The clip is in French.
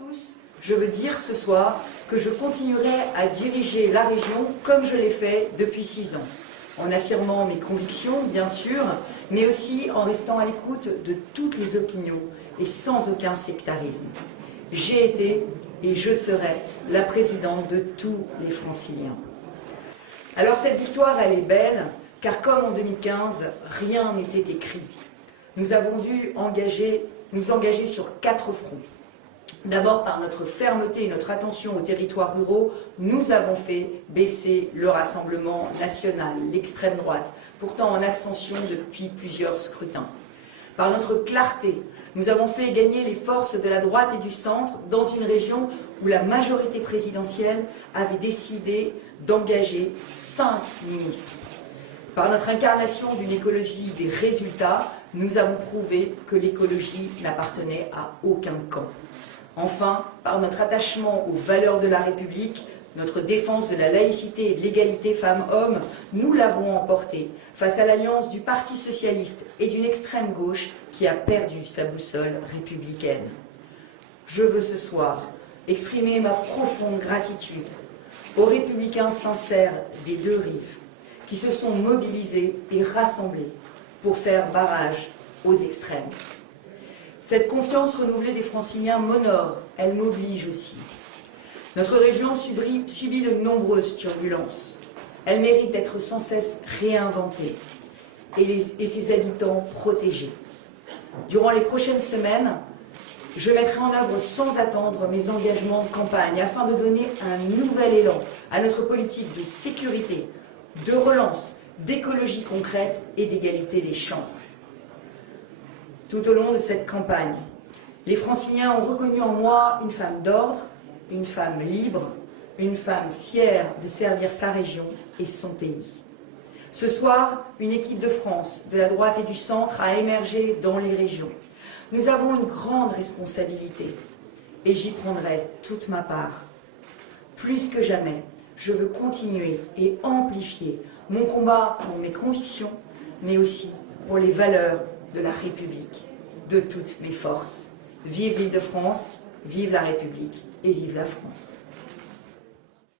tous, je veux dire ce soir que je continuerai à diriger la région comme je l'ai fait depuis 6 ans, en affirmant mes convictions, bien sûr, mais aussi en restant à l'écoute de toutes les opinions et sans aucun sectarisme. J'ai été et je serai la présidente de tous les Franciliens. Alors cette victoire, elle est belle, car comme en 2015, rien n'était écrit. Nous avons dû nous engager sur 4 fronts. D'abord, par notre fermeté et notre attention aux territoires ruraux, nous avons fait baisser le Rassemblement national, l'extrême droite, pourtant en ascension depuis plusieurs scrutins. Par notre clarté, nous avons fait gagner les forces de la droite et du centre dans une région où la majorité présidentielle avait décidé d'engager 5 ministres. Par notre incarnation d'une écologie des résultats, nous avons prouvé que l'écologie n'appartenait à aucun camp. Enfin, par notre attachement aux valeurs de la République, notre défense de la laïcité et de l'égalité femmes-hommes, nous l'avons emporté face à l'alliance du Parti socialiste et d'une extrême gauche qui a perdu sa boussole républicaine. Je veux ce soir exprimer ma profonde gratitude aux républicains sincères des 2 rives qui se sont mobilisés et rassemblés pour faire barrage aux extrêmes. Cette confiance renouvelée des Franciliens m'honore, elle m'oblige aussi. Notre région subit de nombreuses turbulences. Elle mérite d'être sans cesse réinventée et ses habitants protégés. Durant les prochaines semaines, je mettrai en œuvre sans attendre mes engagements de campagne afin de donner un nouvel élan à notre politique de sécurité, de relance, d'écologie concrète et d'égalité des chances. Tout au long de cette campagne, les Franciliens ont reconnu en moi une femme d'ordre, une femme libre, une femme fière de servir sa région et son pays. Ce soir, une équipe de France, de la droite et du centre a émergé dans les régions. Nous avons une grande responsabilité et j'y prendrai toute ma part. Plus que jamais, je veux continuer et amplifier mon combat pour mes convictions, mais aussi pour les valeurs de la République, de toutes mes forces. Vive l'Île-de-France, vive la République et vive la France.